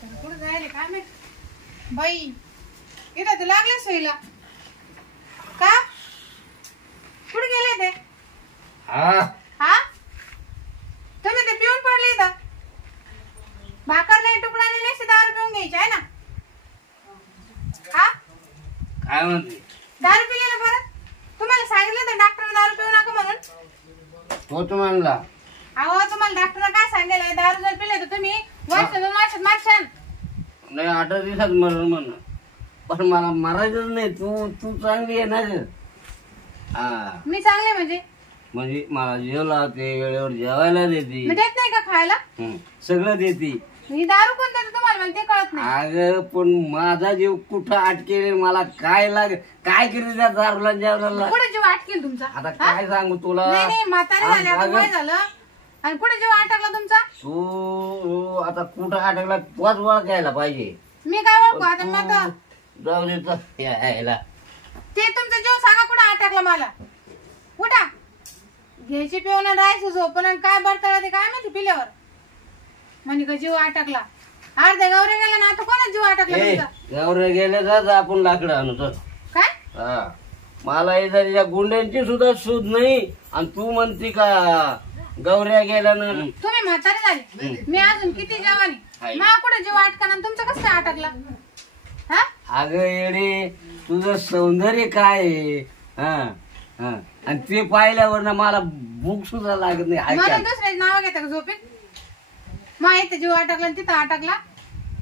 कुठं जायला काय माहित बाई इथं तर लागले सईला का कुठे गेले ते हा तुम्ही ते पिऊन पडले इथं भाकर नाही तुकडा नाही दारू पिऊन घ्यायची आहे ना हा काय म्हणते दारू पिलेला बरं तुम्हाला सांगितलं तर डॉक्टरने दारू पिऊ नका म्हणून हो तू म्हणला अहो तुम्हाला डॉक्टरने काय सांगितलंय दारू जर पिले तर तुम्ही वर्ष 2 वर्षात मारशाल नाही 8 दिवसात मरण म्हण पण मला मारायचंच नाही तू चांगली आहे ना हा मी चांगले म्हणजे मला जेव लावते वेळेवर जेवायला देते मी देत नाही का खायला सगळं देते ही दारू कोण देते तुम्हाला मला ते कळत नाही अगं पण माझा जीव कुठं अटकेल मला काय काय केलं त्या दारूला जेवणाला कुठे जीव अटकेल तुमचा आता काय सांगू तुला नाही म्हातारे झाले आता वय झालं आणि कुठे जीव अटकला तुमचा तू आता कुठं अटकला तोच ओळखायला पाहिजे मी काय ओळखू आता मग जाऊ दे यायला ते तुमचा जीव सांगा कुठे अटकला मला उठा घ्यायची पिऊन राहायचं झोपून आणि काय बरतळा ते काय माहिती पिल्यावर म्हणे का जीव अटकला अर्ध्या गौरे गेला ना आता कोणाच जीव अटकला तुमचा गौरे गेले तर आपण लाकडं आणू तर काय हा मला या गुंड्यांची सुद्धा सूद नाही आणि तू म्हणती का गौऱ्या गेल्या ना तुम्ही म्हातारे झाले मी अजून किती जवानी मा कुठे जीव अटकला तुमचा कसं काय अटकला हा अगं येडे तुझं सौंदर्य काय आहे हा हा आणि ते पाहिल्यावर ना मला भूक सुद्धा लागत नाही मला ऐकायला दुसऱ्याचे नाव घेता का झोपेत मग इथे जीव अटकला आणि तिथं अटकला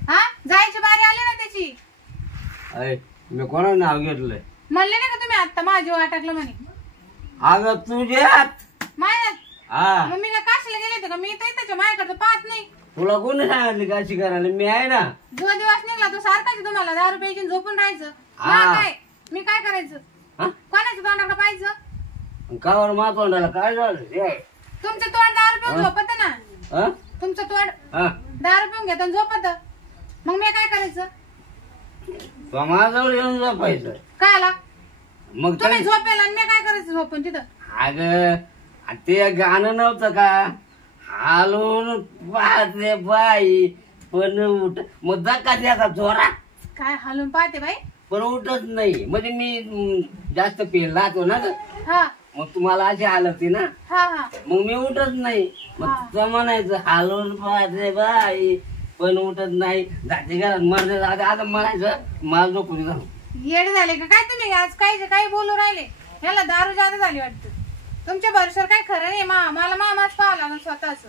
हा जायची बारी आली ना त्याची अरे मी कोणाचं नाव घेतलंय म्हणले ना का तुम्ही आता माझा जीव अटकला म्हणे अगं तुझ्यात मायनात हा मग मी काय काशीला गेले होते का मी तर त्याच्या माझ्याकडे पाहत नाही तुला कोणी सांगितली काशी करायला मी आहे ना जो दिवस निघला तो सारखाच तुम्हाला दारू प्यायची आणि झोपून राहायचं हा. मला काय मी काय करायचं हा? कोणाच्या तोंडाकडे पाहायचं कावर मातोंडाला काय झालं हे? तुमचं तोंड दारू पिऊन झोपत ना हा? तुमचं तोंड हा? दारू पिऊन घेत झोपत मग मी काय करायचं तो माझ्याजवळ येऊन झोपायचं काय आला मग तुम्ही झोपेला आणि मी काय करायचं झोपून तिथं अगं ते गाणं नव्हतं का हालून पाहते बाई पण उठ मग धक्का द्यायचा जोरात काय हालून पाहते बाई पण उठत नाही म्हणजे मी जास्त पेला तो ना ग. हा मग तुम्हाला अशी हालवते ना हा हा मग मी उठत नाही मग तुझं म्हणायचं हालून पाहते बाई पण उठत नाही जाते घरात मरते जाते आता म्हणायचं मला झोपून जाऊ येड झाले का काय तुम्ही आज काही बोलू राहिले याला दारू जादा झाली वाटतं तुमच्या भरसर काय खरं नाही मला मामाच पाहावं लागलं स्वतःच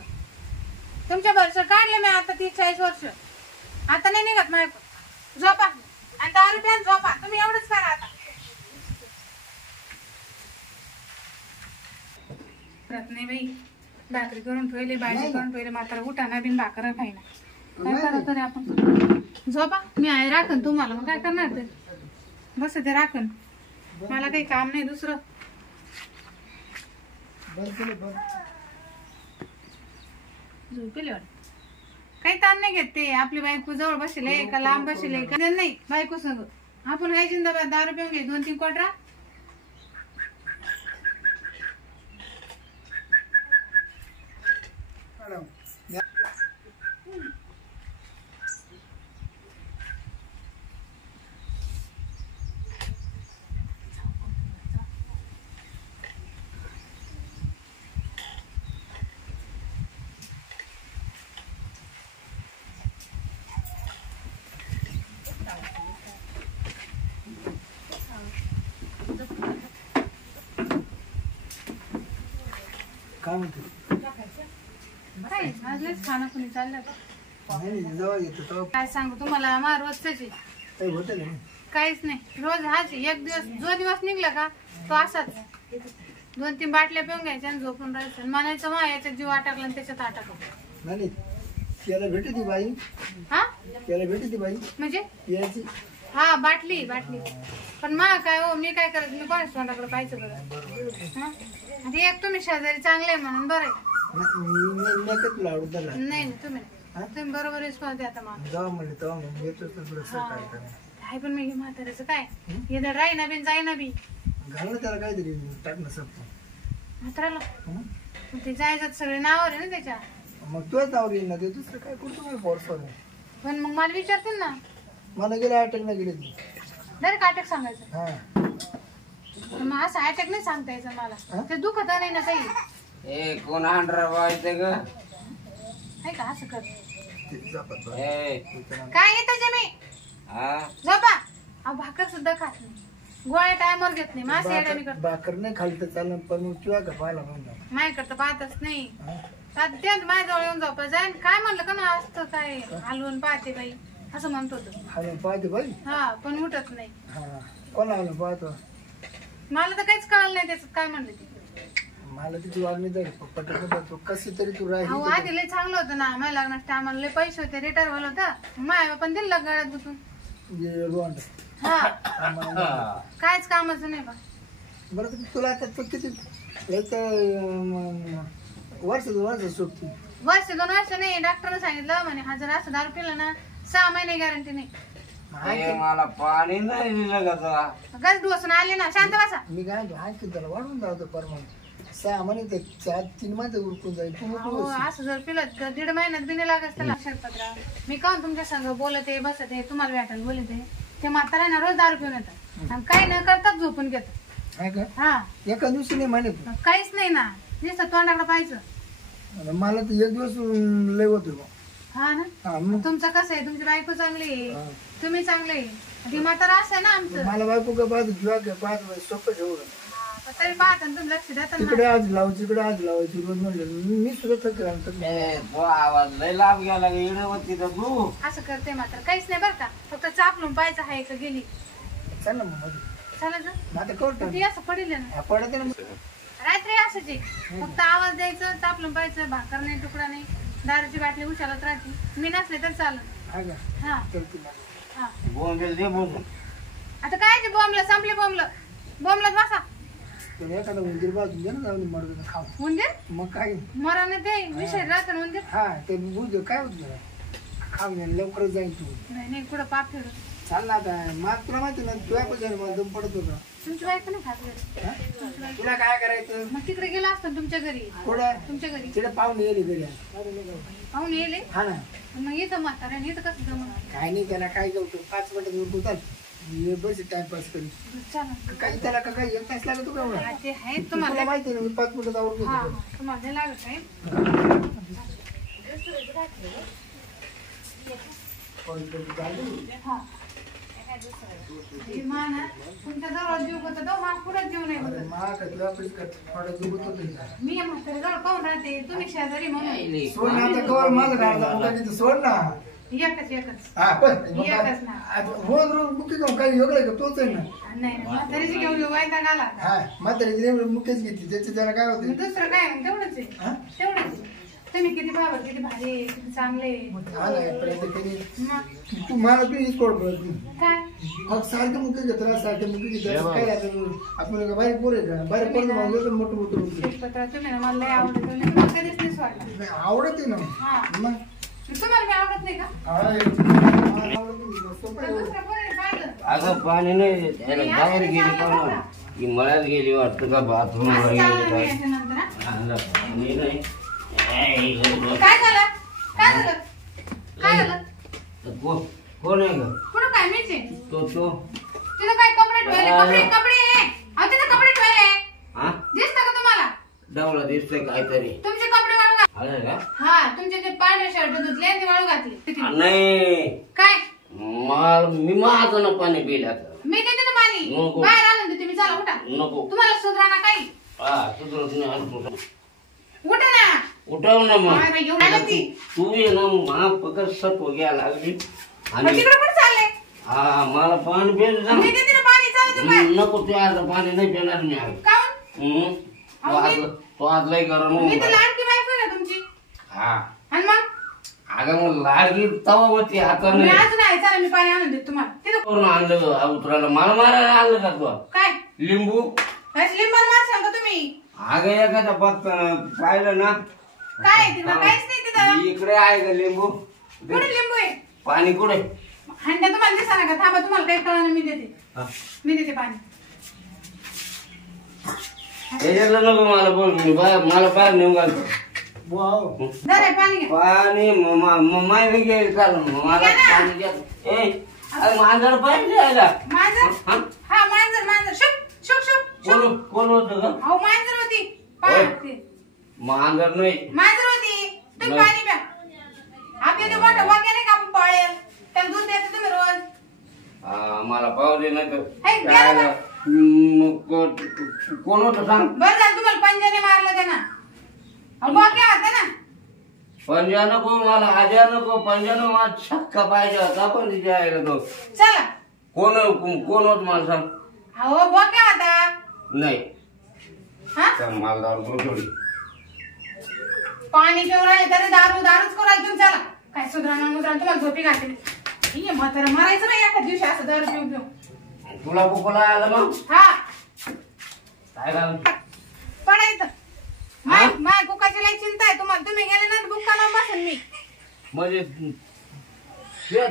तुमच्या भरसर काढले मी आता 30-40 वर्ष आता नाही निघत माझ्या झोपा आणि दारू प्यान झोपा तुम्ही एवढंच करा आता नाही बाई भाकरी करून ठेवली भाजी करून ठेवली मात्र उठाना बिन भाकर खाईना काय करा तरी आपण झोपा मी आहे राखण तुम्हाला मग काय करणार ते बस ते राखण मला काही काम नाही दुसरं झोपेल काही ताण नाही घेत ते आपली बायको जवळ बसले का लांब बसले का नाही बायको संग आपण काय जिंदाबाद दारू पिऊन घे 2-3 क्वार्टर काय म्हणते काय आजलेच खाणं कुणी चाललं काय सांगू तुम्हाला मा रोजच काहीच नाही रोज हाच एक दिवस जो दिवस निघला का तो असाच 2-3 बाटल्या पिऊन घ्यायच्या आणि झोपून राहायचं म्हणायचं मा याच्यात जीव अटकला आणि त्याच्यात अटकला नाही त्याला भेटती बाई हा त्याला भेटती बाई म्हणजे यायची हा बाटली पण मा काय हो मी काय करायचं मी कोणाच तोंडाकडे पाहायचं बरं आता एक तुम्ही शेजारी चांगले म्हणून बरं नाही तुम्ही बरोबर रिस्पॉन्स द्या आता मला जाऊ म्हणले तेव्हा मग येतो काय पण मी म्हाताऱ्याचं काय हे तर राही ना बिन जाई ना बी घाल ना त्याला काहीतरी टाकणं सप म्हाताऱ्याला ते जायचं सगळे नावावर आहे ना त्याच्या मग तोच नाव घेईन ना ते दुसरं काय करतो मला फोर्स पण मग मला विचारतील ना. मला गेले अटॅकला गेले ती. डायरेक्ट अटॅक सांगायचं. हा पण मग असं अटॅक नाही सांगता यायचं मला. ते दुखत नाही ना काही. ए कोण आणणार व्हायचं ग? आहे का असं कर. ते जापात. ए काय येतं जे मी हा झोपा. अहो भाकर सुद्धा खात नाही. गोळ्या टायमवर घेत नाही. मासे येड्या मी करतो. भाकर नाही खाली तर चालेल पण मग किंवा का पाहायला म्हणता. माझ्याकडं पाहतच नाही. ते माझ्याजवळ येऊन झोपा जाईन. काय म्हणलं का ना असतं काय हलवून पाहते बाई असं म्हणत होतं. हलवून पाहते बाई. हा पण उठत नाही. हा कोण हलवून पाहतो? मला तर काहीच कळलं नाही त्याचं काय म्हणलं ते. मला तिची वागणी जाईल पटकन कशी तरी तू अहो राहिली. आधी लय चांगलं होतं ना. माझ्या लग्नाच्या टायमाला लय पैसे होते. रिटायर झालं होतं. माय पण दिलं गळ्यात गुतून. रोंड. हा कायच कामाचं नाही बा. बरं तुला आता तू किती एक वर्ष सुटती. वर्ष 2 वर्ष नाही. डॉक्टरने सांगितलं म्हणे हजार असं दारू पिलं ना 6 महिने गॅरंटी नाही. ए, मला पाणी नाही दिलं का तुला? गज डोसून आले ना. शांत बसा. मी काय म्हणतो आणखी त्याला वाढून जातो परमानंट 6 महिने ते 4-3 महिने उरकून जाईल. तू हो असं जर पिलं तर 1.5 महिन्यात बिने लागत त्याला. शरपतराव मी काहून तुमच्या संग बोलते बसते तुम्हाला भेटायला बोलते. ते म्हातारा ना रोज दारू पिऊन येतात आणि काही न करतात झोपून घेतात. आहे का हा एका दिवशी नाही म्हणे. काहीच नाही ना. नुसतं तोंडाकडे पाहायचं. मला तर एक दिवस लय होतो. हा ना. हा मग तुमचं कसं आहे. तुमची बायको चांगली आहे. हा. तुम्ही चांगले आहे. ती म्हातारा असं आहे ना आमचं. मला बायको का पाहतो किंवा पाहतो सोपं ठेवलं. तरी पाहता ना तुम्ही लक्ष देता ना. तिकडे आज लावायची इकडे आज लावायची रोज म्हणलं मी सुद्धा थकलं. ए तो आवाज लय लाभ गेला इडवती तर तू. असं करते मात्र काहीच नाही बरं का. फक्त चापलून पाहायचं आहे का गेली. चल ना मग चालायचं आता कवट ती असं पडेल ना. पडत ना. रात्री असंच आहे. फक्त आवाज द्यायचं चापलून पाहायचं. भाकर नाही तुकडा नाही. दारूची बाटली उशालत राहते. मी नसले तर चालत. हा का हा चलते ना. हा बोंबेल दे बोंबेल. आता काय बॉम्बला संपले. बॉम्बलाच बसा. तर एखादा उंदीर बाजून दे ना जाऊन मरत खाऊ. उंदीर मग काय मराने ते विषय राहत ना उंदीर. हा ते बुज काय होत खाऊ लवकरच जाईल तू. नाही कुठं पाप फिरू. चाल ना आता मग तुला माहिती ना तुझ्या पैशाने मला दम पडत होता. तुमची बायको नाही खात घरी. हा? तुला काय करायचं मग तिकडे गेला असतो तुमच्या घरी. थोडं तुमच्या घरी तिकडे पाहुणे येईल घरी. पाहून येले. हा ना मग इथं म्हातारा इथं कसं जमणार. काय नाही त्याला काय करतो 5 मिनिटात उरकू चाल. बस टाइमपास करी. चला काही त्याला का काही 1 तास लागतो का एवढा? हा, ते आहे तुला तुम्हाला. माहिती ना मी 5 मिनिटात आवडतो. हा तुम्हाला नाही लागत आहे. हा. हे मान, तुमच्या जवळ जीव होता तो मान पुढे जीव नाही होत. मी म्हाताऱ्याजवळ पाहून राहते. तुम्ही शेजारी म्हणून. सोड ना आता कवर माझं गाडा मुका किती सोड ना. एकच हा पण एकच ना. रोज रोज मुकी घेऊन काही वेगळं का तोच आहे ना. नाही म्हातारीची घेऊन वायदा घाला. हा म्हातारी मुकेच घेतली त्याची त्याला काय होते. दुसरं काय मग तेवढंच आहे. हा? तेवढंच. तुम्ही किती भावर किती भारी आहे, किती चांगले आहे. तू मला तू इसकोड पडत काय मग सारखं मुके घेतला सारखं मुके घेतला काय आपण बाहेर पोर आहे का बाहेर पोर मोठं मोठं मुके पत्र तुम्ही ना मला लय आवडत. मला कधीच नाही सोडला. आवडत आहे ना. हा मग तुम्हाला मी आवडत नाही का. तर दुसरं कोणी पाहिलं. अगं पाणी नाही त्याला बाहेर गेली का की मळ्यात गेली वाटतं का बाथरूम असं गेली चाललं काय. मी याच्यानंतर, हा? आणलं पाणी नाही. काय झालं काय झालं काय झालं. कोण आहे ग कुठं काय मीच आहे. तो तिथं काय कपडे ठेवले. कपडे अहो तिथं कपडे ठेवले. हा दिसतं का तुम्हाला. डावला दिसतोय काहीतरी. तुमचे कपडे वाळू घातले. आलं का हा तुमचे ते पांढरे शर्ट धुतले आणि ते वाळू घातले. नाही काय मी माझं ना पाणी पिलं मी देते ना पाणी. नको. बाहेर आणून देते मी. चला उठा. नको. तुम्हाला सुधरा ना काही. हा सुधरत नाही आणतो. उठा ना. उठव ना मग काय बाई, एवढं आलं ती. तू ये ना मा पकड सत्व घ्यायला लागली मग आणि तिकडे कुठे चालले. हा मला पाणी पिलं ना. मी देते ना पाणी. चालू तू काय नको ते आता पाणी नाही पिणार मी आज. काहून तो आज लय गरम मी होऊन तर राहिला. लाडकी बायको आहे ना तुमची. हा आणि मग अगं मग लाडकी तवा होती आता मी नाही आज नाही. चला मी पाणी आणून देते तुम्हाला. तिथं करून आणलं उतरायला मला मारायला आणलं का तू काय लिंबू. लिंबाला मार सांगा तुम्ही. अगं एखादा फक्त पाहिलं ना काय तिकडं काहीच नाही. तिथं इकडे आहे का लिंबू. कुठे लिंबू आहे. पाणी कुठे हंड्या तुम्हाला दिसा ना का. थांबा तुम्हाला काही कळलं मी देते. मी देते पाणी. त्याच्यातलं नको मला बोल मला बाहेर नेऊन घालतो. वाव. जरा पाणी घ्या. पाणी माहिती घे चालू मला घे ना. पाणी घ्या. ए अरे मांजर पाहिजे यायला. मांजर हा? हा मांजर मांजर शुक शुक शुक शुक. कोण होतं का अहो मांजर होती होय. पाणी मांजर नाही मांजर होती तुम्ही नाही. पाणी प्या. आपल्या ते मोठं वाक्य नाही का आपण पाळेल त्याला दूध देता तुम्ही रोज. मला पाहू दे नाही हे, घ्या ना. कोण होतं सांग बरं झालं तुम्हाला पंजाने मारलं त्यानं. अहो वाक्य होता ना. पंजा नको मला आजा नको पंजा नको मला छक्का पाहिजे होता पण तिच्या आईला तो चला कोण होत मला सांग अहो वाक्य होता. नाही हा चल मला दारू थोडी पाणी पिऊन राहिले तरी दारूच करू राहिले तुम्ही. चला काय सुधरणा तुम्हाला झोपी घातली. हे म्हातारं मारायचं नाही एखाद दिवशी असं दारू पिऊन पिऊन. तुला कुकोला आला मग हा काय घाल पडायचं. माय कुकाची लई चिंता आहे तुम्हाला. तुम्ही गेले ना बुक्का लावून बसेन मी. म्हणजे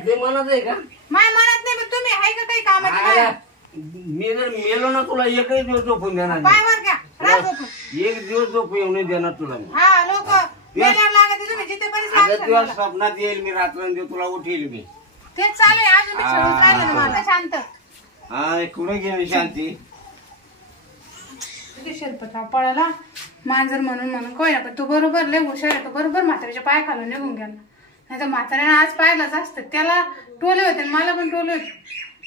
ते म्हणत आहे का माय म्हणत नाही पण तुम्ही आहे का काही कामाची आला, बाहेर? मी जर मेलो ना तुला एकही दिवस झोपून देणार पाय नाही. वर घ्या राहत होतो. एक दिवस झोप येऊ नाही देणार तुला मी हा लोक मेल्यावर लागत तुम्ही जिथे बरीच आता लागतात तुला मला. स्वप्नात येईल मी रात्र तुला उठेल मी तेच चालू आहे अजून मी खेळून राहिलं ना मला शांत. हा कुठे गेली शांती किती शेलपत्राव पळाला मांजर म्हणून कोयना पण तो बरोबर लय हुशार आहे. तो बरोबर म्हाताऱ्याच्या पाय खालून निघून गेला. नाही तर म्हाताऱ्याने आज पाहिलाच असतं. त्याला टोले होते मला पण टोले होते.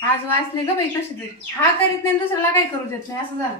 आज वाचले ग बाई कशी तरी. हा करीत नाही दुसऱ्याला काही करू देत नाही असं झालं.